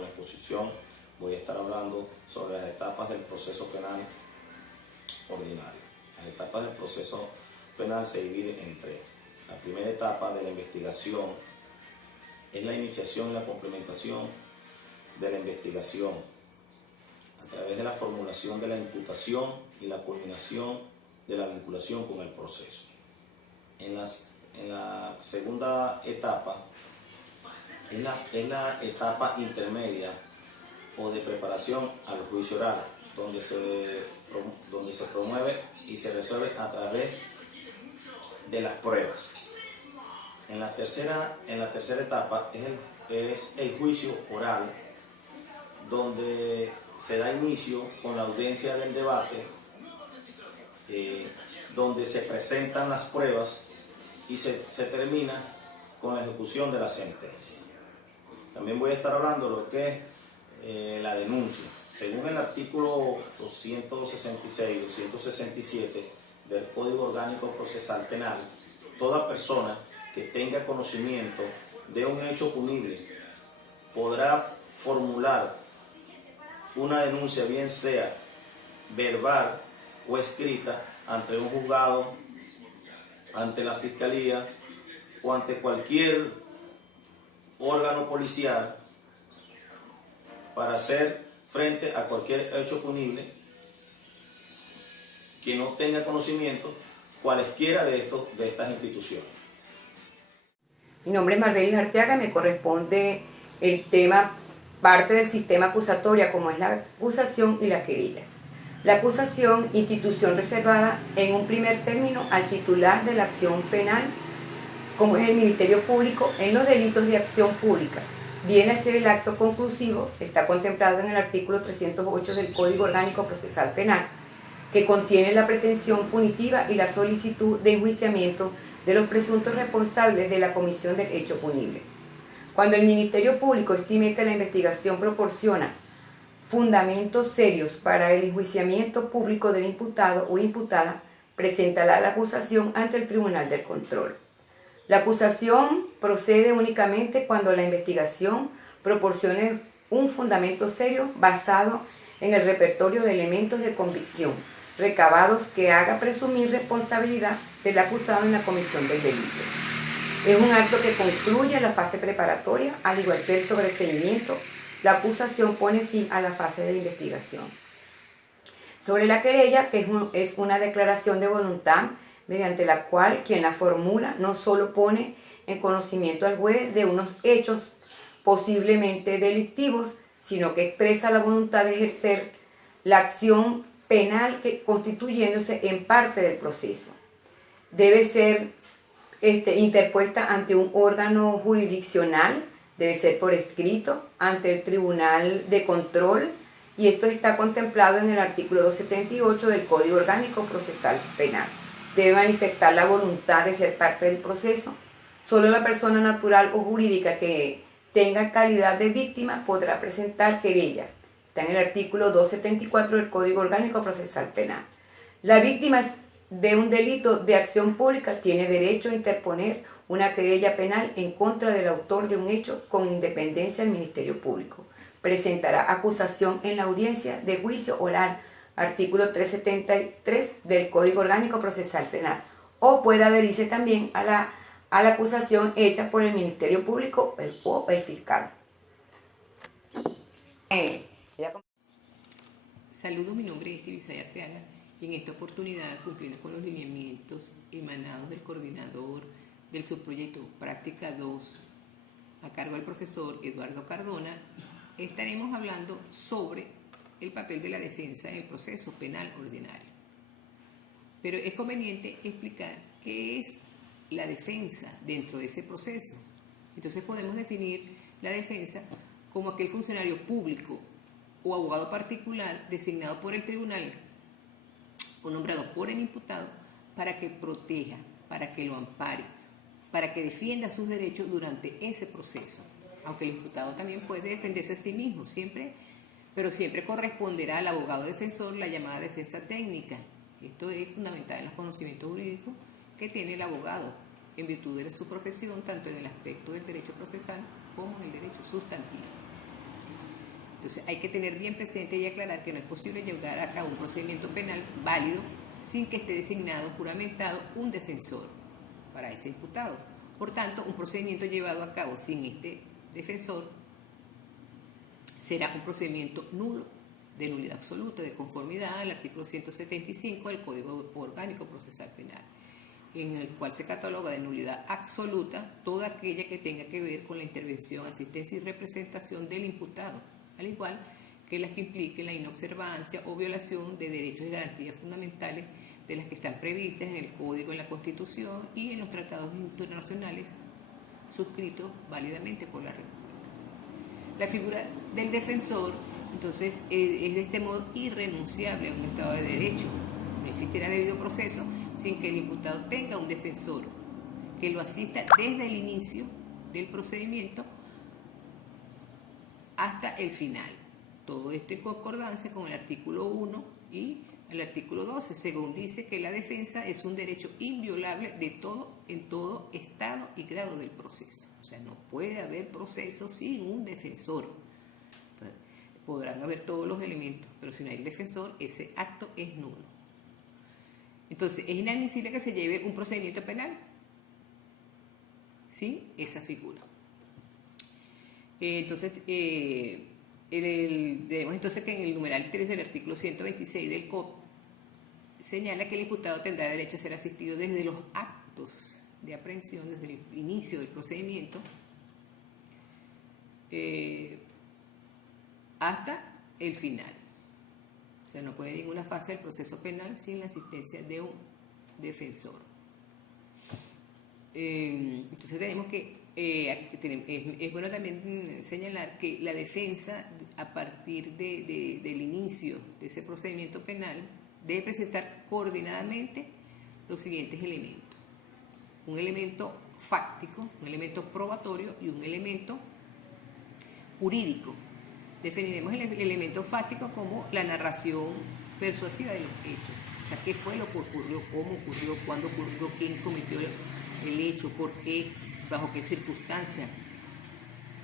con la exposición, voy a estar hablando sobre las etapas del proceso penal ordinario. Las etapas del proceso penal se dividen en tres. La primera etapa de la investigación es la iniciación y la complementación de la investigación a través de la formulación de la imputación y la culminación de la vinculación con el proceso. En la segunda etapa es la etapa intermedia o de preparación al juicio oral, donde se promueve y se resuelve a través de las pruebas. En la tercera etapa es el juicio oral, donde se da inicio con la audiencia del debate, donde se presentan las pruebas y se termina con la ejecución de la sentencia. También voy a estar hablando de lo que es la denuncia. Según el artículo 266 267 del Código Orgánico Procesal Penal, toda persona que tenga conocimiento de un hecho punible podrá formular una denuncia, bien sea verbal o escrita, ante un juzgado, ante la fiscalía o ante cualquier órgano policial para hacer frente a cualquier hecho punible que no tenga conocimiento cualesquiera de estas instituciones. Mi nombre es Marbelis Arteaga, me corresponde el tema parte del sistema acusatorio, como es la acusación y la querella. La acusación, institución reservada en un primer término al titular de la acción penal, como es el Ministerio Público, en los delitos de acción pública. Viene a ser el acto conclusivo, está contemplado en el artículo 308 del Código Orgánico Procesal Penal, que contiene la pretensión punitiva y la solicitud de enjuiciamiento de los presuntos responsables de la comisión del hecho punible. Cuando el Ministerio Público estime que la investigación proporciona fundamentos serios para el enjuiciamiento público del imputado o imputada, presentará la acusación ante el Tribunal del Control. La acusación procede únicamente cuando la investigación proporcione un fundamento serio basado en el repertorio de elementos de convicción recabados que haga presumir responsabilidad del acusado en la comisión del delito. Es un acto que concluye la fase preparatoria, al igual que el sobreseimiento. La acusación pone fin a la fase de investigación. Sobre la querella, que es una declaración de voluntad mediante la cual quien la formula no solo pone en conocimiento al juez de unos hechos posiblemente delictivos, sino que expresa la voluntad de ejercer la acción penal que constituyéndose en parte del proceso. Debe ser interpuesta ante un órgano jurisdiccional, debe ser por escrito, ante el Tribunal de Control, y esto está contemplado en el artículo 278 del Código Orgánico Procesal Penal. Debe manifestar la voluntad de ser parte del proceso. Solo la persona natural o jurídica que tenga calidad de víctima podrá presentar querella. Está en el artículo 274 del Código Orgánico Procesal Penal. La víctima de un delito de acción pública tiene derecho a interponer una querella penal en contra del autor de un hecho con independencia del Ministerio Público. Presentará acusación en la audiencia de juicio oral, artículo 373 del Código Orgánico Procesal Penal, o puede adherirse también a la acusación hecha por el Ministerio Público o el fiscal. Saludos, mi nombre es Tibisay Arteaga y en esta oportunidad, cumpliendo con los lineamientos emanados del coordinador del subproyecto Práctica 2 a cargo del profesor Eduardo Cardona, estaremos hablando sobre el papel de la defensa en el proceso penal ordinario. Pero es conveniente explicar qué es la defensa dentro de ese proceso. Entonces podemos definir la defensa como aquel funcionario público o abogado particular designado por el tribunal o nombrado por el imputado para que proteja, para que lo ampare, para que defienda sus derechos durante ese proceso. Aunque el imputado también puede defenderse a sí mismo, pero siempre corresponderá al abogado defensor la llamada defensa técnica. Esto es fundamental en los conocimientos jurídicos que tiene el abogado en virtud de su profesión, tanto en el aspecto del derecho procesal como en el derecho sustantivo. Entonces hay que tener bien presente y aclarar que no es posible llevar a cabo un procedimiento penal válido sin que esté designado, juramentado, un defensor para ese imputado. Por tanto, un procedimiento llevado a cabo sin este defensor será un procedimiento nulo, de nulidad absoluta, de conformidad al artículo 175 del Código Orgánico Procesal Penal, en el cual se cataloga de nulidad absoluta toda aquella que tenga que ver con la intervención, asistencia y representación del imputado, al igual que las que impliquen la inobservancia o violación de derechos y garantías fundamentales de las que están previstas en el Código, en la Constitución y en los tratados internacionales suscritos válidamente por la República. La figura del defensor, entonces, es de este modo irrenunciable a un Estado de Derecho. No existirá debido proceso sin que el imputado tenga un defensor que lo asista desde el inicio del procedimiento hasta el final. Todo esto en concordancia con el artículo 1 y el artículo 12, según dice que la defensa es un derecho inviolable de todo, en todo estado y grado del proceso. O sea, no puede haber proceso sin un defensor. Podrán haber todos los elementos, pero si no hay defensor, ese acto es nulo. Entonces, es inadmisible que se lleve un procedimiento penal sin esa figura. Entonces, vemos entonces que en el numeral 3 del artículo 126 del COP señala que el imputado tendrá derecho a ser asistido desde los actos de aprehensión, desde el inicio del procedimiento, hasta el final. O sea, no puede haber ninguna fase del proceso penal sin la asistencia de un defensor. Entonces tenemos que, es bueno también señalar que la defensa, a partir del inicio de ese procedimiento penal, debe presentar coordinadamente los siguientes elementos. Un elemento fáctico, un elemento probatorio y un elemento jurídico. Definiremos el elemento fáctico como la narración persuasiva de los hechos. O sea, qué fue lo que ocurrió, cómo ocurrió, cuándo ocurrió, quién cometió el hecho, por qué, bajo qué circunstancias.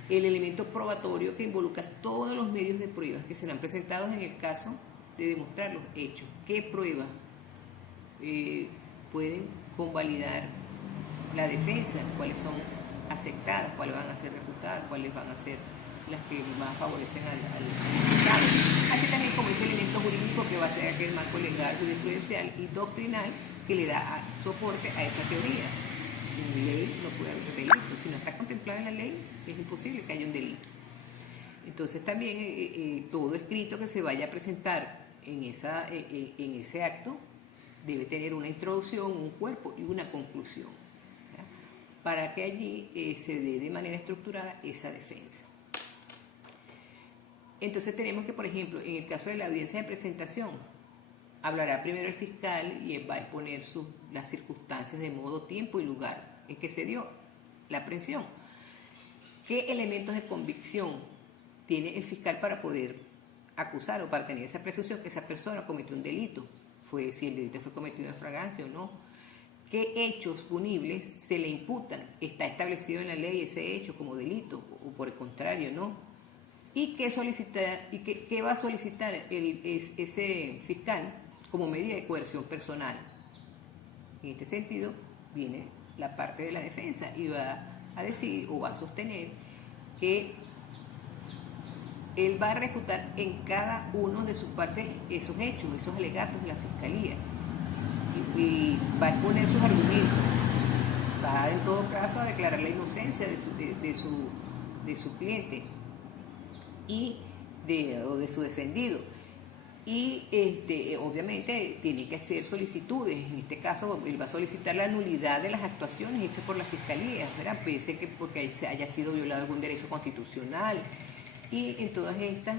El elemento probatorio, que involucra todos los medios de pruebas que serán presentados en el caso de demostrar los hechos. ¿Qué pruebas pueden convalidar la defensa? ¿Cuáles son aceptadas? ¿Cuáles van a ser refutadas? ¿Cuáles van a ser las que más favorecen al imputado? Así también como ese elemento jurídico, que va a ser aquel marco legal, jurisprudencial y doctrinal que le da soporte a esa teoría. En ley no puede haber delito. Si no está contemplado en la ley, es imposible que haya un delito. Entonces también todo escrito que se vaya a presentar en ese acto debe tener una introducción, un cuerpo y una conclusión, ¿ya? Para que allí se dé de manera estructurada esa defensa. Entonces tenemos que, por ejemplo, en el caso de la audiencia de presentación, hablará primero el fiscal y él va a exponer las circunstancias de modo, tiempo y lugar en que se dio la aprehensión. ¿Qué elementos de convicción tiene el fiscal para poder acusar o para tener esa presunción que esa persona cometió un delito? Si el delito fue cometido en fragancia o no. ¿Qué hechos punibles se le imputan? ¿Está establecido en la ley ese hecho como delito o por el contrario no? ¿Y qué va a solicitar ese fiscal como medida de coerción personal? En este sentido viene la parte de la defensa y va a decir o va a sostener que él va a refutar en cada uno de sus partes esos hechos, esos alegatos de la fiscalía, y va a exponer sus argumentos, va en todo caso a declarar la inocencia de su cliente o de su defendido, y obviamente tiene que hacer solicitudes. En este caso él va a solicitar la nulidad de las actuaciones hechas por la fiscalía, ¿verdad? Puede ser que porque haya sido violado algún derecho constitucional. Y en todas estas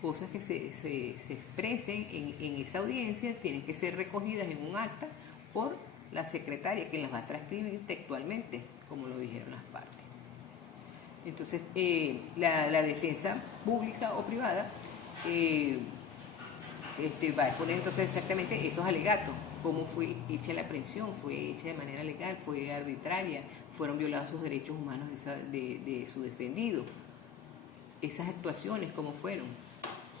cosas que se expresen en esa audiencia tienen que ser recogidas en un acta por la secretaria, que las va a transcribir textualmente, como lo dijeron las partes. Entonces, la defensa pública o privada va a exponer entonces exactamente esos alegatos: cómo fue hecha la aprehensión, fue hecha de manera legal, fue arbitraria, fueron violados sus derechos humanos de su defendido. esas actuaciones como fueron.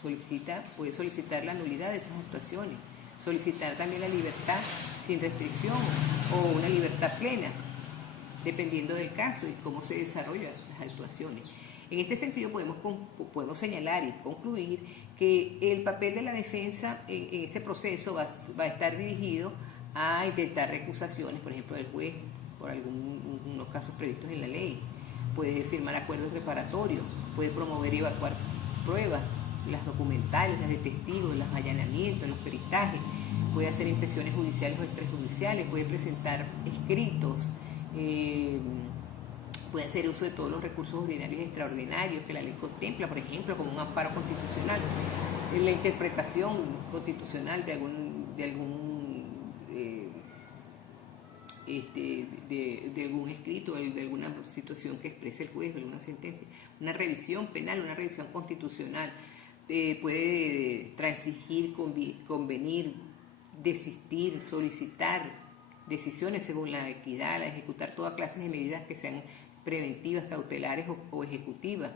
Puede solicitar la nulidad de esas actuaciones, solicitar también la libertad sin restricción o una libertad plena, dependiendo del caso y cómo se desarrollan las actuaciones. En este sentido podemos señalar y concluir que el papel de la defensa en ese proceso va a estar dirigido a intentar recusaciones, por ejemplo, del juez por algunos casos previstos en la ley. Puede firmar acuerdos reparatorios, puede promover y evacuar pruebas, las documentales, las de testigos, los allanamientos, los peritajes, puede hacer inspecciones judiciales o extrajudiciales, puede presentar escritos, puede hacer uso de todos los recursos ordinarios y extraordinarios que la ley contempla, por ejemplo, como un amparo constitucional, la interpretación constitucional de algún escrito, de alguna situación que exprese el juez, de alguna sentencia, una revisión penal, una revisión constitucional, puede transigir, convenir, desistir, solicitar decisiones según la equidad, ejecutar toda clase de medidas que sean preventivas, cautelares o ejecutivas,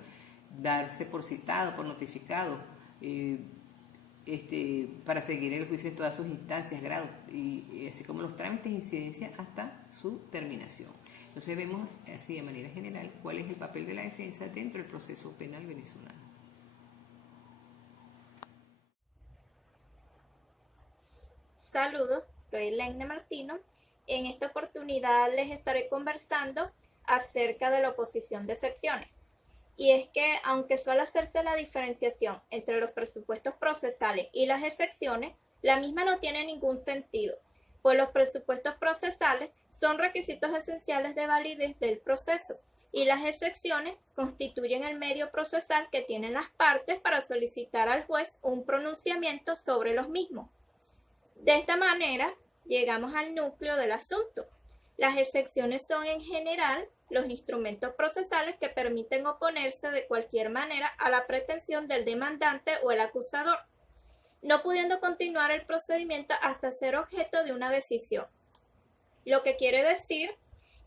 darse por citado, por notificado, para seguir el juicio en todas sus instancias, grados, y así como los trámites de incidencia hasta su terminación. Entonces vemos así de manera general cuál es el papel de la defensa dentro del proceso penal venezolano. Saludos, soy Lenne Martino. En esta oportunidad les estaré conversando acerca de la oposición de secciones. Y es que, aunque suele hacerse la diferenciación entre los presupuestos procesales y las excepciones, la misma no tiene ningún sentido, pues los presupuestos procesales son requisitos esenciales de validez del proceso y las excepciones constituyen el medio procesal que tienen las partes para solicitar al juez un pronunciamiento sobre los mismos. De esta manera, llegamos al núcleo del asunto. Las excepciones son en general los instrumentos procesales que permiten oponerse de cualquier manera a la pretensión del demandante o el acusador, no pudiendo continuar el procedimiento hasta ser objeto de una decisión. Lo que quiere decir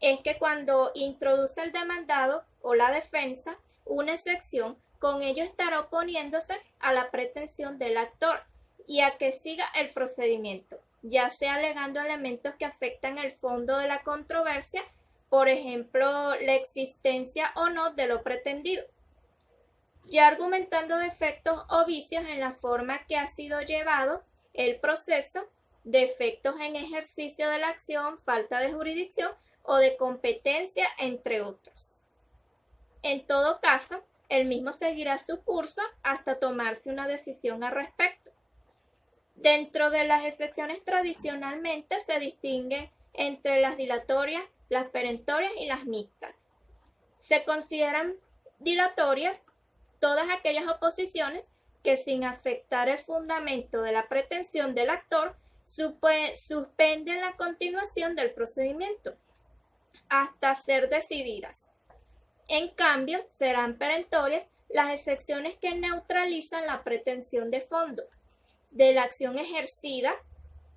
es que cuando introduce el demandado o la defensa una excepción, con ello estará oponiéndose a la pretensión del actor y a que siga el procedimiento, ya sea alegando elementos que afectan el fondo de la controversia, por ejemplo, la existencia o no de lo pretendido, ya argumentando defectos o vicios en la forma que ha sido llevado el proceso, defectos en ejercicio de la acción, falta de jurisdicción o de competencia, entre otros. En todo caso, el mismo seguirá su curso hasta tomarse una decisión al respecto. Dentro de las excepciones tradicionalmente se distingue entre las dilatorias, las perentorias y las mixtas. Se consideran dilatorias todas aquellas oposiciones que sin afectar el fundamento de la pretensión del actor suspenden la continuación del procedimiento hasta ser decididas. En cambio, serán perentorias las excepciones que neutralizan la pretensión de fondo de la acción ejercida,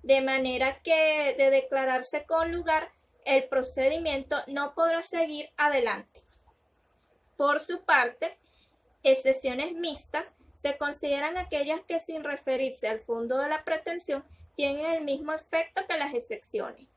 de manera que de declararse con lugar el procedimiento no podrá seguir adelante. Por su parte, excepciones mixtas se consideran aquellas que sin referirse al fondo de la pretensión tienen el mismo efecto que las excepciones.